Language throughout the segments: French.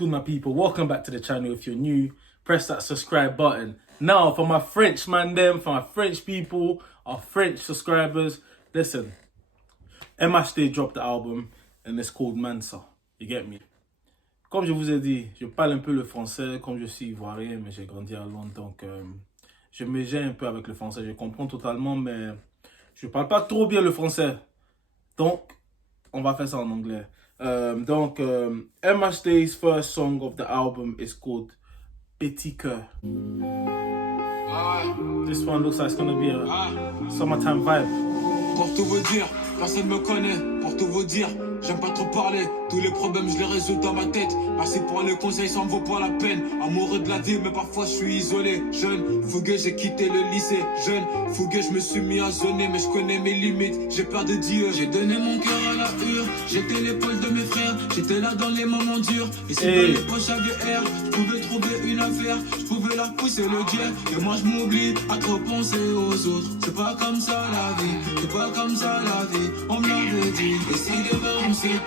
good, my people? Welcome back to the channel. If you're new, press that subscribe button. Now, for my French man them, for my French people, our French subscribers, listen, MHD dropped the album and it's called Mansa. You get me? Comme je vous ai dit, je parle un peu le français, comme je suis ivoirien, mais j'ai grandi à Londres, donc je me gêne un peu avec le français. Je comprends totalement, mais je parle pas trop bien le français. Donc, on va faire ça en anglais. MHD's first song of the album is called Petit Cœur. This one looks like it's gonna be a summertime vibe. Pour tout vous dire, personne me connaît. Pour tout vous dire, j'aime pas trop parler. Tous les problèmes, je les résous dans ma tête. Merci pour les conseils, ça me vaut pas la peine. Amoureux de la vie, mais parfois je suis isolé. Jeune, fougueux, j'ai quitté le lycée. Jeune, fougueux, je me suis mis à zoner, mais je connais mes limites. J'ai peur de Dieu. J'ai donné mon cœur à la hure. J'étais l'épaule de mes frères. J'étais là dans les moments durs. Et si dans les poches j'avais air, je pouvais trouver une affaire. Je pouvais la pousser le jet. Et moi je m'oublie à trop penser aux autres. C'est pas comme ça la vie. C'est pas comme ça la vie. On me l'avait dit. Et si demain on se perd,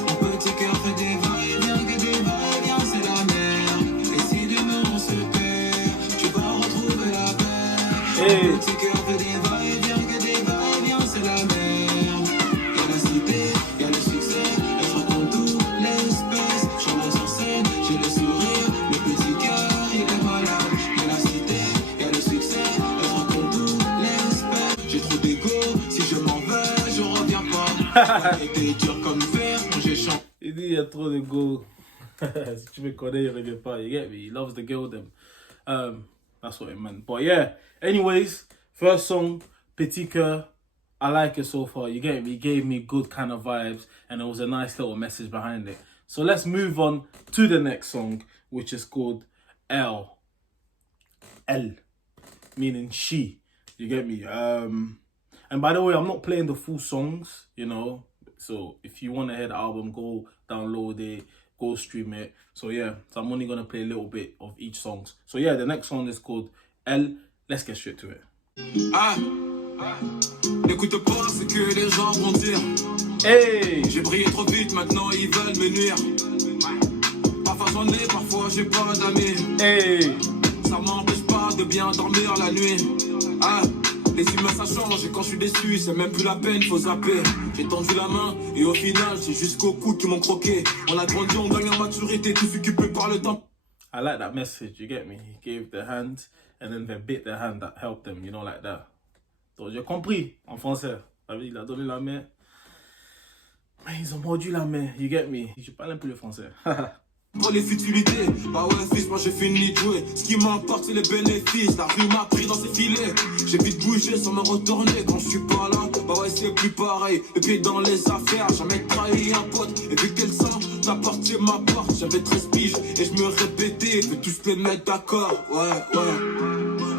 mon petit cœur fait des va-et-vient, que des va-et-vient, c'est la merde. Et si demain on se perd, tu vas retrouver la paix. Mon petit cœur fait des va-et-vient, que des va-et-vient, c'est la merde. Y'a la cité, y'a le succès, et je raconte tout l'espèce. Je rentre sur scène, j'ai le sourire, le petit cœur il est malade. Y'a la cité, y'a le succès, et je raconte tout l'espèce. J'ai trop d'ego, si je m'en vais, je reviens pas. Été dur comme fer quand j'ai chanté. Il dit il y a trop de go. Si tu me connais, il revient pas. You get me? He loves the girl them. That's what it meant. But yeah. Anyways, first song, Petit Cœur. I like it so far. You get me? He gave me good kind of vibes, and there was a nice little message behind it. So let's move on to the next song, which is called Elle. Elle, meaning she. You get me? And by the way, I'm not playing the full songs, you know. So if you want to hear the album, go download it, go stream it. So yeah, so I'm only going to play a little bit of each song. So yeah, the next song is called Elle. Let's get straight to it. N'écoute pas ce que les gens vont dire. Hey! J'ai brillé trop vite, maintenant ils veulent me nuire. Parfois j'en ai, parfois j'ai pas d'amis. Hey! Ça m'empêche pas de bien dormir la nuit. Les humains ça change et quand je suis déçu, c'est même plus la peine, faut zapper. J'ai tendu la main et au final, c'est jusqu'au cou qui m'ont croqué. On a grandi, on gagne en maturité, tout occupé par le temps. I like that message, you get me? He gave the hand and then they bit the hand that helped them, you know, like that. Donc j'ai compris en français. Il a donné la main. Mais ils ont mordu la main, you get me? Je parle un peu le français. Pour les futilités, bah ouais fils, moi j'ai fini de jouer. Ce qui m'importe c'est les bénéfices. La rue m'a pris dans ses filets. J'ai vite bougé sans me retourner. Quand je suis pas là, bah ouais c'est plus pareil. Le pied dans les affaires, jamais trahi un pote. Et vu qu'elle sent, t'as porté ma porte. J'avais 13 piges et je me répétais que tous les mettre d'accord. Ouais.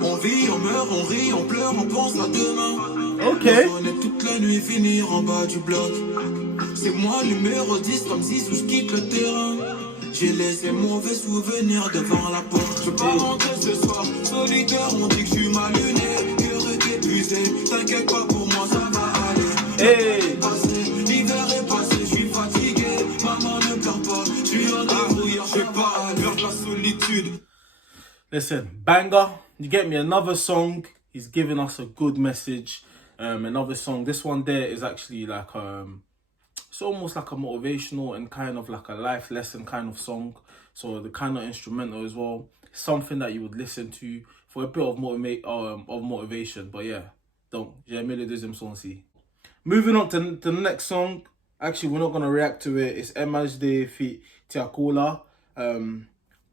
On vit, on meurt, on rit, on pleure, on pense à demain. Ok. On est toute la nuit finir en bas du bloc. C'est moi numéro 10 comme 6 où je quitte le terrain. J'ai laissé mauvais souvenirs devant la porte. Je peux pas rentrer ce soir. Solitaire, on dit que je suis mal luné. Cœur épuisé. T'inquiète pas, pour moi ça va aller. Hey! L'hiver est passé, je suis fatigué. Maman ne pleure pas. Je suis un débrouillard, je vais pas perdre la solitude. Listen, banger. You get me? Another song. He's giving us a good message. Another song. This one there is actually like it's almost like a motivational and kind of like a life lesson kind of song. So the kind of instrumental as well. Something that you would listen to for a bit of motivation. But yeah, donc j'ai aimé le deuxième son aussi. Moving on to the next song. Actually, we're not going to react to it. It's MHD feat Tiakola.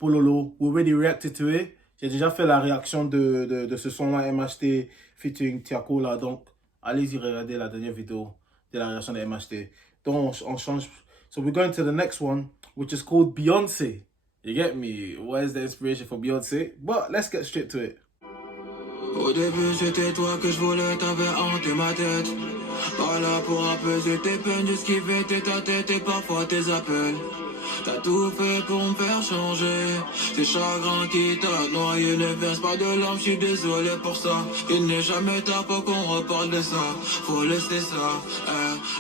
Pololo. We already reacted to it. J'ai déjà fait la réaction de ce son-là, MHD featuring Tiakola. Donc, allez-y regarder la dernière vidéo de la réaction de MHD. Donc, on change. So we're going to the next one, which is called Beyoncé. You get me? Where's the inspiration for Beyoncé? But let's get straight to it. Au début c'était toi que je voulais, t'avais hanté ma tête. Pas là pour apaiser tes peines, juste esquiver ta tête et parfois tes appels. T'as tout fait pour me faire changer. C'est chagrin qui t'a noyé. Ne verse pas de larmes, je suis désolé pour ça. Il n'est jamais tard pour qu'on reparle de ça. Faut laisser ça.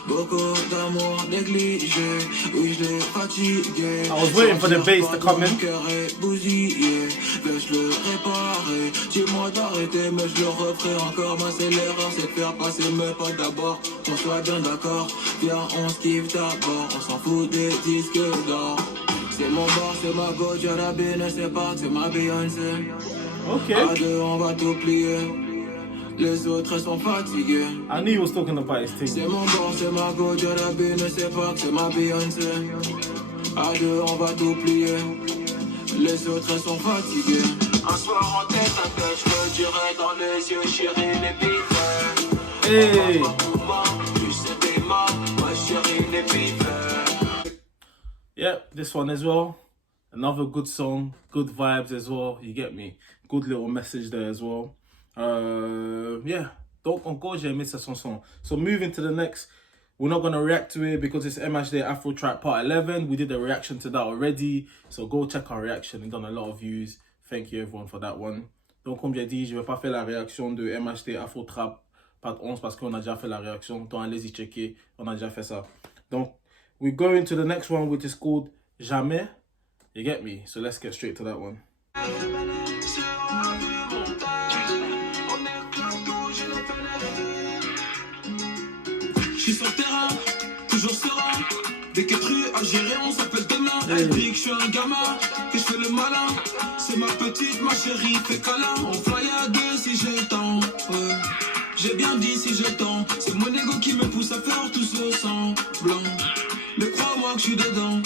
Beaucoup d'amour négligé. Oui, je l'ai fatigué. I was waiting for the bass to come in. Mon cœur est bousillé. Vais-je le réparer? Dis-moi d'arrêter, mais je le referai encore. Moi, c'est l'erreur, c'est de faire passer mes potes d'abord. Qu'on soit bien d'accord. Viens, on se kiffe d'abord. On s'en fout des disques d'or. C'est mon bar, c'est ma go, Jarabi, ne sais pas que c'est ma Beyoncé. Okay. À deux, on va tout plier. Les autres sont fatigués. I knew he was talking about his C'est team. mon bar, c'est ma go, Jarabi, ne sais pas que c'est ma Beyoncé. À deux, on va tout plier. Les autres sont fatigués. Un soir en tête à tête, je me dirai dans les yeux, chérie, les bites. Hey. Tu sais, t'es ma chérie, les bites. Yep, this one as well. Another good song, good vibes as well. You get me? Good little message there as well. Yeah, donc encore j'ai aimé cette chanson. So moving to the next, we're not gonna react to it because it's MHD Afro Trap Part 11. We did a reaction to that already, so go check our reaction. We've done a lot of views. Thank you everyone for that one. Donc comme j'ai dit, je vais pas faire la réaction de MHD Afro Trap Part 11 parce qu'on a déjà fait la réaction. Donc allez-y checker, on a déjà fait ça. Donc we're going to the next one, which is called Jamais. You get me? So let's get straight to that one. Je suis sur le terrain, toujours serein. Dès qu'être à gérer, on s'appelle demain. Elle dit que je suis un gamin, que je fais le malin. C'est ma petite, ma chérie, fais câlin. On fly à deux si j'ai le temps. Ouais. J'ai bien dit si j'ai le temps. C'est mon ego qui me pousse à faire tout ce semblant. Mais crois-moi que je suis dedans.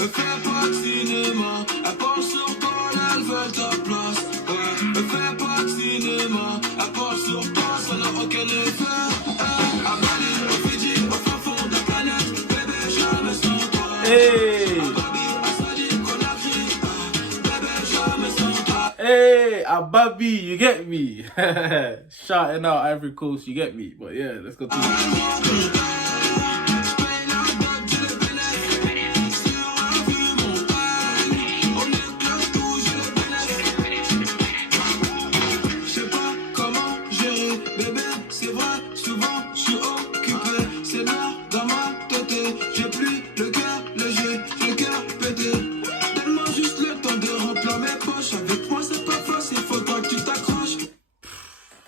Me fais pas de cinéma. Elle parle sur toi, elle veut ta place. Me fais pas de cinéma. Elle parle sur toi, ça n'a aucun effet. À Bali, au Fidji, au fin fond de la planète. Bébé, jamais sans toi. Hey! À Sadi, Conakry. Bébé, jamais sans toi. Hey, Ababi, you get me? Shouting out Ivory Coast, you get me? But yeah, let's go to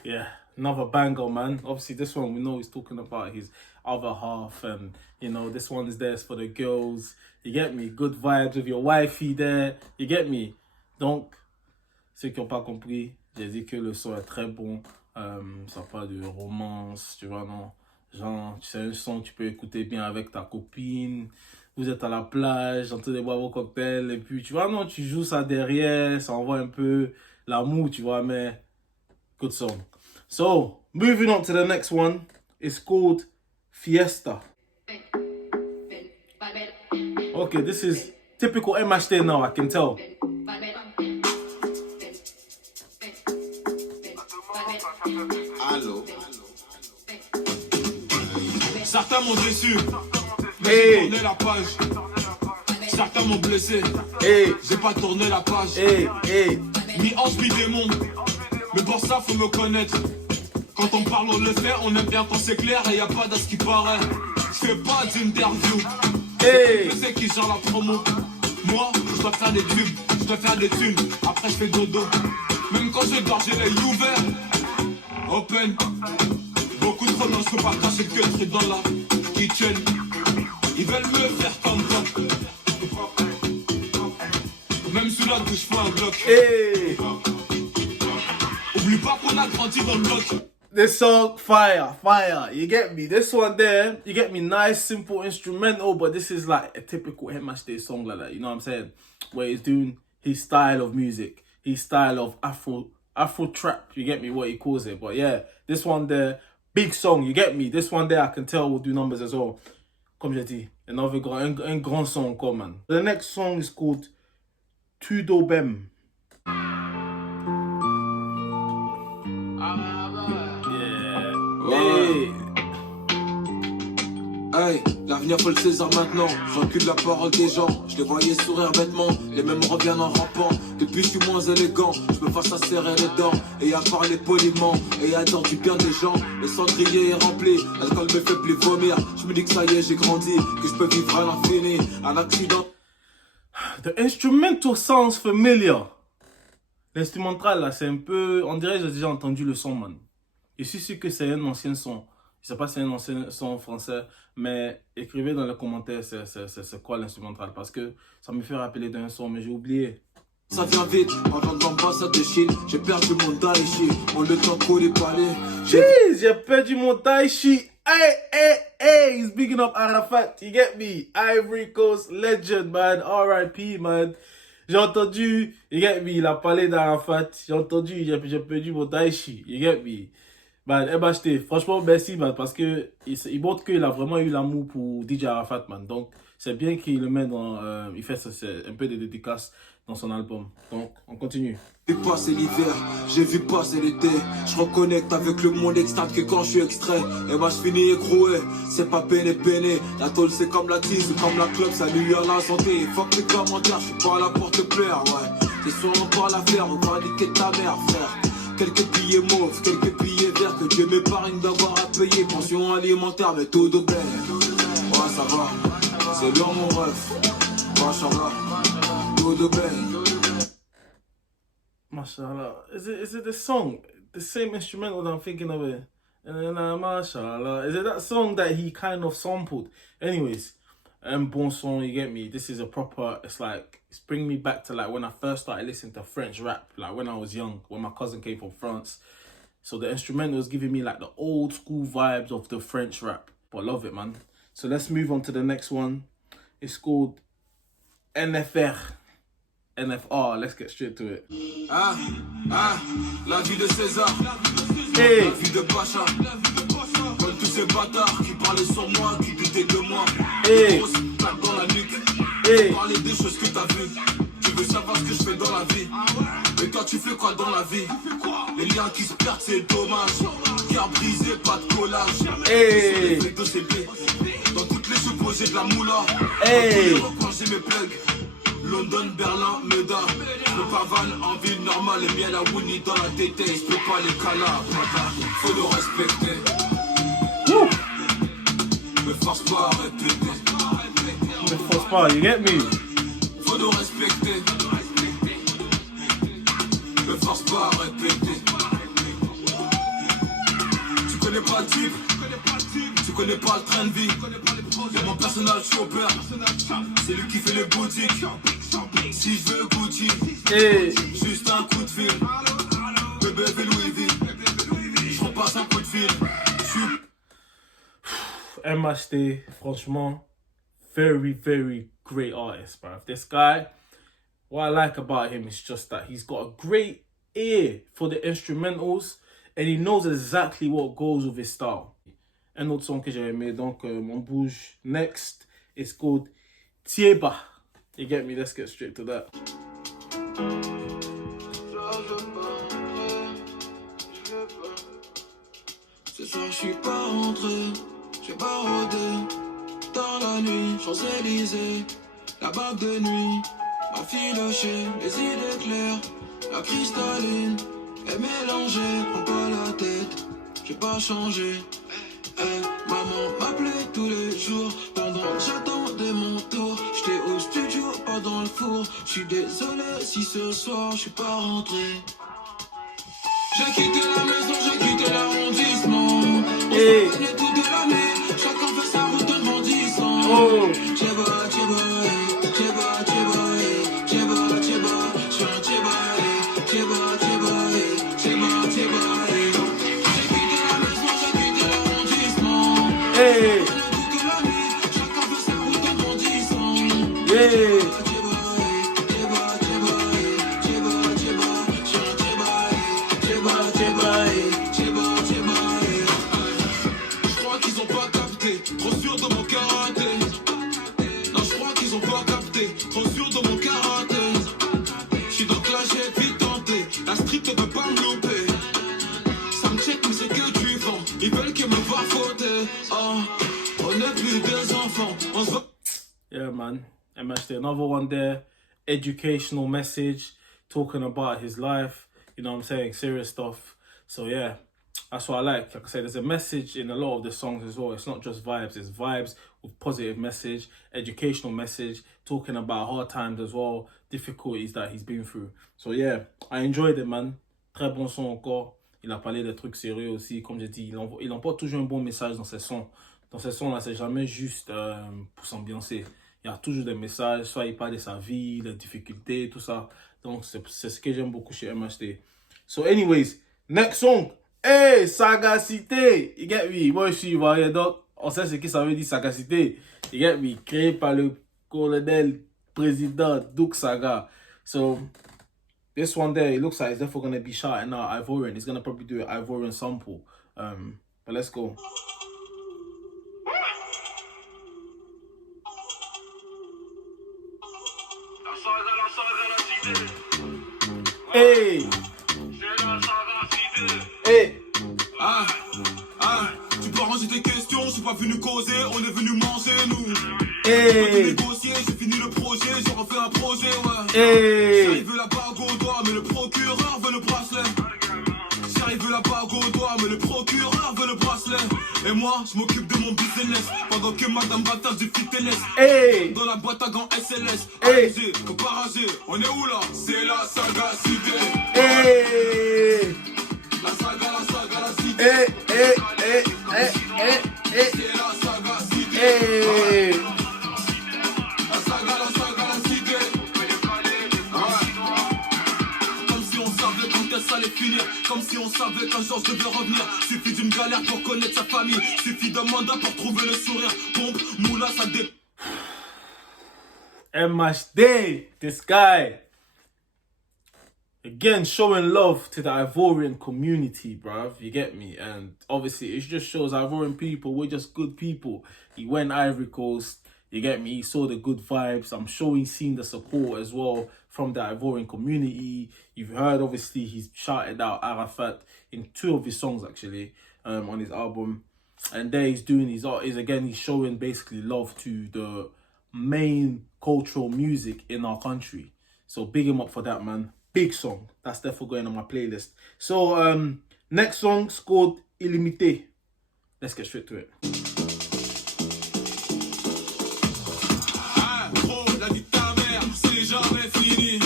yeah, another banger, man. Obviously, this one we know he's talking about his other half, and you know, this one is there for the girls. You get me? Good vibes with your wifey there. You get me? Donc, ceux qui n'ont pas compris, j'ai dit que le son est très bon. Ça parle de romance, tu vois, non? Genre, c'est un son que tu peux écouter bien avec ta copine. Vous êtes à la plage, en train de boire vos cocktails, et puis, tu vois, non, tu joues ça derrière, ça envoie un peu l'amour, tu vois, mais good song. So, moving on to the next one. It's called Fiesta. Okay, this is typical MHD now, I can tell. Allô. Certains m'ont déçu, mais Hey. j'ai tourné la page. Certains m'ont blessé, Hey, j'ai pas tourné la page. hey, hey. Mi-ange, mi-démon, mais pour ça faut me connaître. Quand on parle on le fait, on aime bien quand c'est clair et y a pas d'à ce qui paraît. Je fais pas d'interview, Hey. je sais qui gère la promo. Moi, je dois faire des tubes, je dois faire des thunes, après je fais dodo. Même quand je dors, j'ai l'œil ouvert. Open, beaucoup trop non, je peux pas cracher que le truc dans la kitchen. Ils veulent me faire comme toi. Même sous la douche, fais un bloc. Hey. Oublie pas qu'on a grandi dans le bloc. This song, fire, fire. You get me? This one there, you get me? Nice, simple instrumental, but this is like a typical MHD song like that. You know what I'm saying? Where he's doing his style of music, his style of Afro trap. You get me? What he calls it. But yeah, this one there, big song. You get me? This one there, I can tell will do numbers as well. Comme j'ai dit, un grand son encore, man. The next song is called Tudo Bem. Yeah. Hey. Hey, l'avenir signer faut le César maintenant. J'encule la parole des gens. Je les voyais sourire bêtement. Les mêmes reviennent en rampant. Depuis je suis moins élégant. Je me fasse à serrer les dents et à parler poliment et à dire du bien des gens. Le cendrier est rempli. L'alcool me fait plus vomir. Je me dis que ça y est j'ai grandi, que je peux vivre à l'infini. Un accident. The instrumental sounds familiar. L'instrumental là, c'est un peu... On dirait que j'ai déjà entendu le son, man. Je suis sûr que c'est un ancien son. Je sais pas si c'est un ancien son français, mais écrivez dans les commentaires c'est quoi l'instrumental, parce que ça me fait rappeler d'un son, mais j'ai oublié. Ça vient vite, pendant que l'ambassade de Chine, j'ai perdu mon daichi, on le temps collé palais. Jeez, j'ai perdu mon daichi. Hey, hey, hey, he's bigging up Arafat, you get me? Ivory Coast legend, man, R.I.P, man. J'ai entendu, you get me, il a parlé d'Arafat, j'ai entendu, j'ai perdu mon daichi, you get me? Man, MHT, franchement, merci, man, parce que il montre qu'il a vraiment eu l'amour pour DJ Arafat, man. Donc, c'est bien qu'il le met dans, il fait un peu de dédicaces dans son album. Donc, on continue. J'ai vu passer l'hiver, j'ai vu passer l'été. Je reconnecte avec le monde extrait que quand je suis extrait. Et moi je finis écroué, c'est pas peiné. La tôle c'est comme la tise, comme la club, ça lui à la santé. Fuck les commentaires, je suis pas là pour te plaire, ouais. C'est sûrement pas l'affaire, on va niquer ta mère, frère. Quelques billets mauves, quelques billets verts, que Dieu m'épargne d'avoir à payer. Pension alimentaire, mais tout de bien. Ouais, ça va, c'est bien mon ref. Ouais, ça va, tout de bien. Mashallah. Is it the song? The same instrumental that I'm thinking of it. Mashallah. Is it that song that he kind of sampled? Anyways, bon song, you get me? This is a proper, it's bringing me back to like when I first started listening to French rap, like when I was young, when my cousin came from France. So the instrumental was giving me like the old school vibes of the French rap. But I love it, man. So let's move on to the next one. It's called NFR, let's get straight to it. La vie de César, Hey, la vie de Pacha. Comme tous ces bâtards qui parlaient sur moi, qui doutaient de moi. Hey. Grosse claque dans la nuque. hey, Parler des choses que t'as vues. Tu veux savoir ce que je fais dans la vie. Mais toi tu fais quoi dans la vie? Les liens qui se perdent c'est dommage. Cœur brisé, pas de collage. hey, Les de CB. Dans toutes les chevaux j'ai de la moula. hey. Quand j'ai mes plugs. London, Berlin, Meda. Je me pavane en ville normale, et miel à Winnie dans la tétée. Je peux pas les calabres, faut le respecter. Me force pas à répéter. Me force pas, you get me? Faut le respecter. Me force pas à répéter. Tu connais pas le type, tu connais pas le train de vie. Y'a mon personnage chopper, c'est lui qui fait les boutiques. Si je veux Gucci, Hey. juste un coup de fil. Bébé Louis V, je repasse un coup de fil. MHD, franchement, very, very great artist, bruv. This guy, what I like about him is just that he's got a great ear for the instrumentals and he knows exactly what goes with his style. Un autre son que j'ai aimé, donc on bouge. Next, it's called Tieba. You get me? Let's get straight to that. Ce soir je suis pas rentré, j'ai barodé dans la nuit, Champs-Élysées, la bague de nuit, ma filochée, les idées claires, la cristalline est mélangée, prends pas la tête, j'ai pas changé. Hey, maman m'appelait tous les jours pendant que j'attendais mon tour. J'étais au studio, pas dans le four. J'suis désolé si ce soir j'suis pas rentré. J'ai quitté la maison, j'ai quitté l'arrondissement. On Hey. se connaît toute l'année, chacun fait sa route en grandissant. Oh. Tchèba, tchèba, tchèba, tchèba, tchèba, tchèba, j'suis un tchèba, tchèba, tchèba, tchèba, tchèba. J'ai quitté la maison, j'ai quitté l'arrondissement. Hey. Toute la nuit, chacun fait sa route en grandissant. Yeah. Je crois qu'ils ont pas capté, trop sûr de mon karaté. Non, je crois qu'ils ont pas capté, trop sûr de mon karaté. J'suis donc là, j'ai vite tenté, la street ne peut pas me louper. Ça me check, mais c'est que tu vends, ils veulent que me voir fauter. Oh. man. MHD, another one there. Educational message, talking about his life. You know what I'm saying? Serious stuff. So yeah, that's what I like. Like I said, there's a message in a lot of the songs as well. It's not just vibes. It's vibes with positive message, educational message, talking about hard times as well, difficulties that he's been through. So yeah, I enjoyed it, man. Très bon son encore. Il a parlé des trucs sérieux aussi. Comme j'ai dit, il emporte toujours un bon message dans ses sons. Dans ces sons-là, c'est jamais juste pour s'ambiancer. Il y a toujours des messages, soit il parle de sa vie, des difficultés, tout ça. Donc, c'est ce que j'aime beaucoup chez MHD. So, anyways, next song. Hey, Sagacité. You get me? Moi, je suis ivoirien, donc on sait ce que ça veut dire, sagacité. You get me? Créé par le colonel président Doug Saga. So, this one there, it looks like it's definitely going to be shouting out Ivorian. He's going to probably do an Ivorian sample. But let's go. Hey! Hey! Tu peux ranger tes questions, je suis pas venu causer, on est venu manger nous. Hey! Négocier, j'ai fini le projet, j'ai refait un projet, ouais. Hey! J'arrive la bague au doigt, mais le procureur veut le bracelet. J'arrive la bague au doigt, mais le procureur veut le bracelet. Et moi, je m'occupe de mon business, pendant que madame bâtard du fitness. Hey! Dans la boîte à gants SLS, Hey! AG, au paragé, on est où là? C'est la sagacité. Hey! La saga, la cité. Hey! Hey! Hey! Hey! Hey! Hey! C'est la sagacité. Hey! La saga, la cité. Comme si on savait quand est-ce allait finir. Comme si on savait qu'un jour je devais revenir. Suffit d'une galère pour connaître sa famille. Suffit d'un mandat pour trouver le sourire. Pompe, moula, ça dépend. MHD, this guy. Again, showing love to the Ivorian community, bruv. You get me? And obviously, it just shows Ivorian people, we're just good people. He went Ivory Coast, you get me? He saw the good vibes. I'm sure he's seen the support as well from the Ivorian community. You've heard, obviously, he's shouted out Arafat in 2 of his songs, actually, on his album. And there he's doing he's showing basically love to the main cultural music in our country. So big him up for that, man. Big song. That's definitely going on my playlist. So next song called Illimité. Let's get straight to it. La vie de ta mère, c'est jamais fini.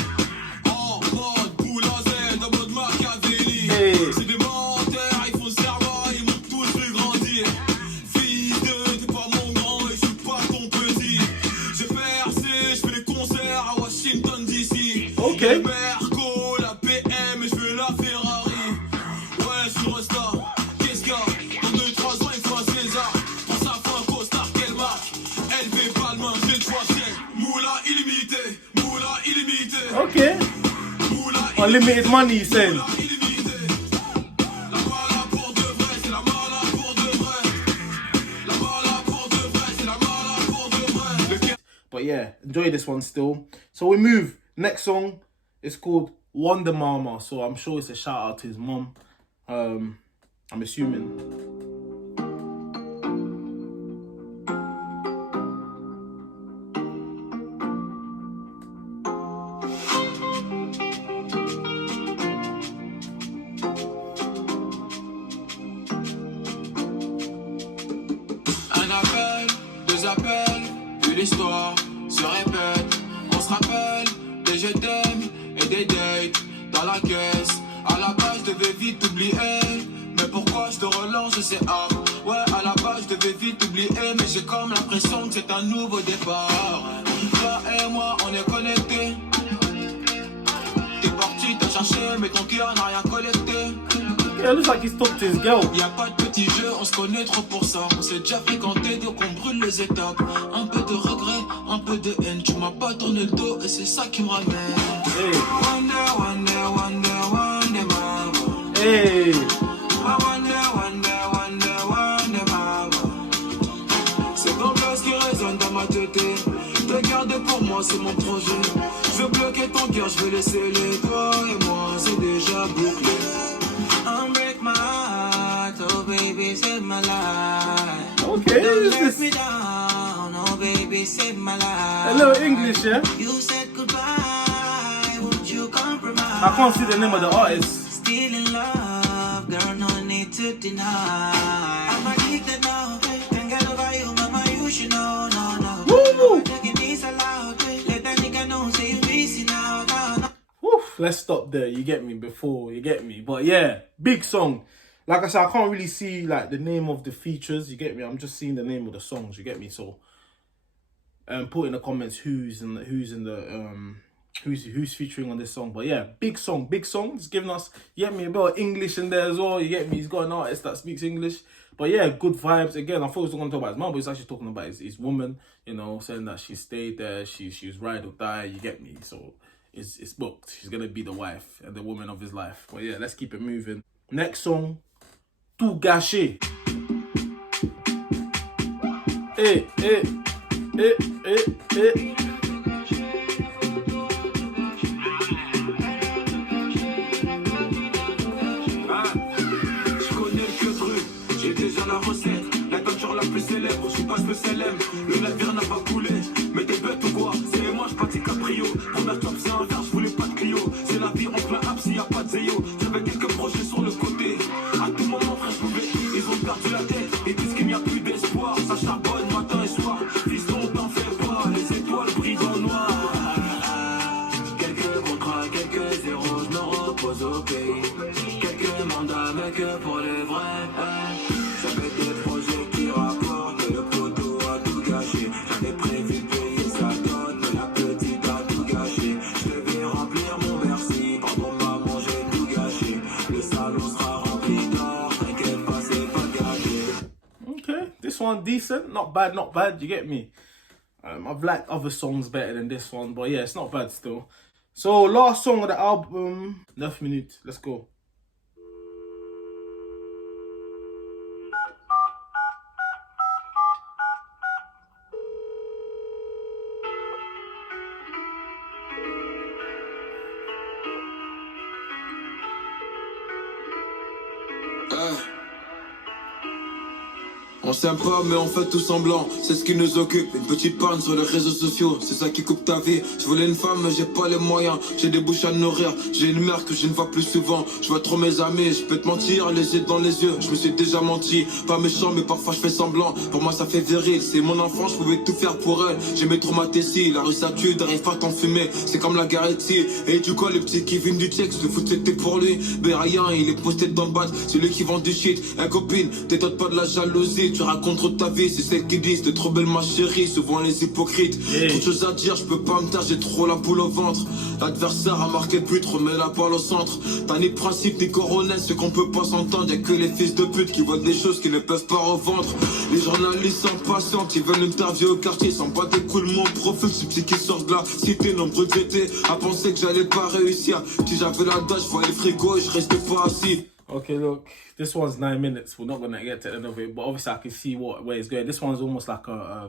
En mode boule en Z, en mode Machiavelli. Hey. C'est des menteurs, ils font serment, ils m'ont tous vu grandir. Fils de, t'es pas mon grand et je suis pas ton petit. J'ai percé, je fais des concerts à Washington DC. Okay. Merco, la PM et je veux la Ferrari. Ouais, je suis resta. Qu'est-ce qu'il y a? Dans 2-3 ans, il faut un César. Pour ça, faut un costard, quelle marque? LV Balmain, j'ai le choix, chèque. Moula illimité, moula illimité. Okay. Moula Unlimited money, he said. illimité. La mala pour de vrai, c'est la mala pour de vrai. La mala pour de vrai, c'est la mala pour de vrai. But yeah, enjoy this one still. So we move. Next song is called Wonder Mama. So I'm sure it's a shout out to his mom. I'm assuming. Un appel, 2 appels, puis l'histoire se répète. On se rappelle des je t'aime et des dates dans la caisse. À la base, je devais vite oublier. Mais pourquoi je te relance, je sais ah. Ouais, à la base, je devais vite oublier. Mais j'ai comme l'impression que c'est un nouveau départ. Toi et moi, on est connectés. T'es parti, t'as cherché, mais ton cœur n'a rien collecté. Yeah, it looks like he's talking to his girl. Y'a pas de petit jeu, on se connaît trop pour ça. On s'est déjà fréquenté, donc on brûle les étapes. Un peu de regret, un peu de haine. Tu m'as pas tourné le dos et c'est ça qui me ramène. Hey. Wonder, wonder, wonder, wonder, mama. Hey. I wonder, wonder, wonder, wonder, mama. C'est ton bleu qui résonne dans ma tête. Te garder pour moi, c'est mon projet. Je veux bloquer ton cœur, je veux laisser les toi et moi, c'est déjà bouclé. Unbreak my heart, oh baby, save my life. Okay, Don't who's let this? me down, oh baby, really saved my life. A little English, yeah? You said goodbye, would you compromise? I can't see the name of the artist. Still in love, girl, no need to deny. I'm addicted now, can't get over you, mama, you should know, no. Woo! Taking this aloud, let that nigga know, say you missing out, no. Woof, let's stop there. You get me before, you get me. But yeah, big song. Like I said, I can't really see like the name of the features. You get me? I'm just seeing the name of the songs. You get me? So, put in the comments who's featuring on this song. But yeah, big song. It's giving us, you get me, a bit of English in there as well. You get me? He's got an artist that speaks English. But yeah, good vibes. Again, I thought he was going to talk about his mum, but he's actually talking about his woman. You know, saying that she stayed there. She was ride or die. You get me? So. It's booked. She's gonna be the wife and the woman of his life. But yeah, let's keep it moving. Next song, Tout Gâché. Eh. Je connais le que truc, j'ai déjà la recette. La peinture la plus célèbre, je suis pas célèbre. Le navire n'a pas coulé, mais t'es bête ou quoi? C'est moi, je pratique Caprio. Première top, c'est un verre, je voulais pas de Clio. C'est la vie en plein rap s'il y a pas de Zéo. J'avais quelques projets sur le côté. À tout moment, frère, je pouvais. Ils ont perdu la tête, ils disent qu'il n'y a plus d'espoir. Ça charbonne matin et soir. Fiston, t'en fais pas, les étoiles brillent dans le noir. Quelques contrats, quelques zéros, je me repose au pays. Quelques mandats, mais que pour les vrais. Ça fait des projets qui rapportent, le poteau a tout gâché. J'avais prévu de payer sa dot, mais la petite a tout gâché. Je devais remplir mon merci, pardon maman, j'ai tout gâché. Le salon sera rempli d'or, t'inquiète pas, c'est pas gâché. Okay, this one decent. Not bad. You get me? I've liked other songs better than this one, but yeah, it's not bad still. So last song of the album, 9 minutes. Let's go. On s'aime pas mais on fait tout semblant, c'est ce qui nous occupe. Une petite panne sur les réseaux sociaux, c'est ça qui coupe ta vie. Je voulais une femme mais j'ai pas les moyens. J'ai des bouches à nourrir, j'ai une mère que je ne vois plus souvent. Je vois trop mes amis, je peux te mentir, les yeux dans les yeux. Je me suis déjà menti, pas méchant mais parfois je fais semblant. Pour moi ça fait viril, c'est mon enfant, je pouvais tout faire pour elle. J'ai mes traumatisés ici, la rue ça tue, t'arrives pas à t'enfumer. C'est comme la guerre ici. Et du coup les petits qui viennent du check, le foot c'était pour lui. Mais rien, il est posté dans le bat, c'est lui qui vend du shit. Un copine, t'étonnes pas de la jalousie. Tu racontes trop ta vie, c'est celle qui disent t'es trop belle ma chérie, souvent les hypocrites. Trop de choses à dire, je peux pas me taire, j'ai trop la boule au ventre. L'adversaire a marqué le but, remets la balle au centre. T'as ni principe ni coronel, ce qu'on peut pas s'entendre. Y'a que les fils de pute qui voient des choses qu'ils ne peuvent pas revendre. Les journalistes sont patients, ils veulent interview au quartier. Sans pas des coups de mon profil, ce petit qui sort de la cité. Nombreux d'été à penser que j'allais pas réussir. Si j'avais la dash, je vois les frigos et je restais pas assis. Okay, look, this one's 9 minutes. We're not gonna get to the end of it, but obviously I can see where it's going. This one's almost like a,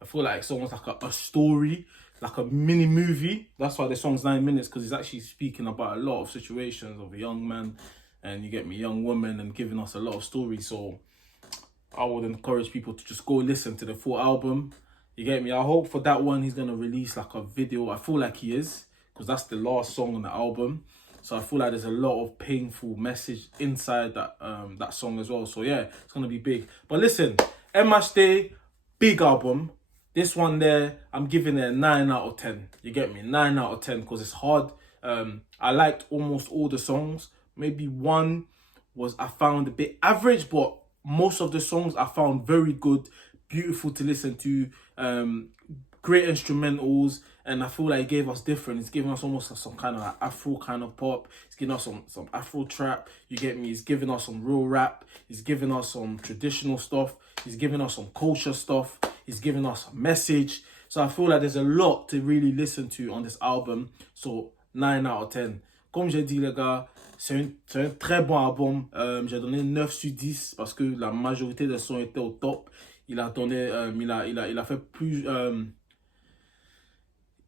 I feel like it's almost like a story, like a mini movie. That's why the song's 9 minutes, because he's actually speaking about a lot of situations of a young man, and you get me, young woman, and giving us a lot of stories. So I would encourage people to just go listen to the full album. You get me? I hope for that one he's gonna release like a video. I feel like he is, because that's the last song on the album. So I feel like there's a lot of painful message inside that that song as well. So yeah, it's gonna be big. But listen, MHD, big album. This one there, I'm giving it a 9 out of 10. You get me? 9 out of 10 because it's hard. I liked almost all the songs. Maybe one was I found a bit average, but most of the songs I found very good, beautiful to listen to. Great instrumentals, and I feel like it gave us different. It's giving us almost some kind of like Afro kind of pop. It's giving us some Afro trap. You get me? It's giving us some real rap. It's giving us some traditional stuff. It's giving us some culture stuff. It's giving us a message. So I feel like there's a lot to really listen to on this album. So 9 out of 10. Comme j'ai dit les gars, c'est un très bon album. J'ai donné 9 sur 10 parce que la majorité des sons étaient au top. Il a donné, il a fait plus...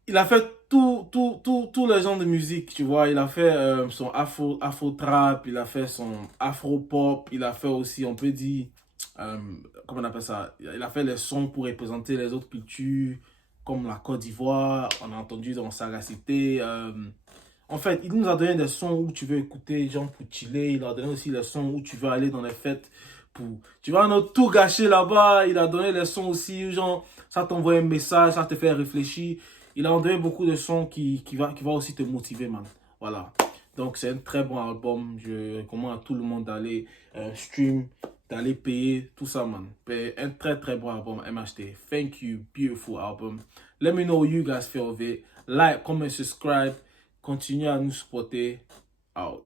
il a fait tous les genres de musique, tu vois. Il a fait son afro trap, il a fait son afro pop, il a fait aussi, on peut dire, comment on appelle ça? Il a fait les sons pour représenter les autres cultures, comme la Côte d'Ivoire, on a entendu dans Sagacité. En fait, il nous a donné des sons où tu veux écouter, genre pour chiller. Il a donné aussi les sons où tu veux aller dans les fêtes. Pour... Tu vas nous tout gâcher là-bas. Il a donné les sons aussi, genre, ça t'envoie un message, ça te fait réfléchir. Il a donné beaucoup de sons qui va aussi te motiver, man. Voilà. Donc, c'est un très bon album. Je recommande à tout le monde d'aller stream, d'aller payer, tout ça, man. Un très, très bon album, MHT. Thank you, beautiful album. Let me know what you guys feel of it. Like, comment, subscribe. Continuez à nous supporter. Out.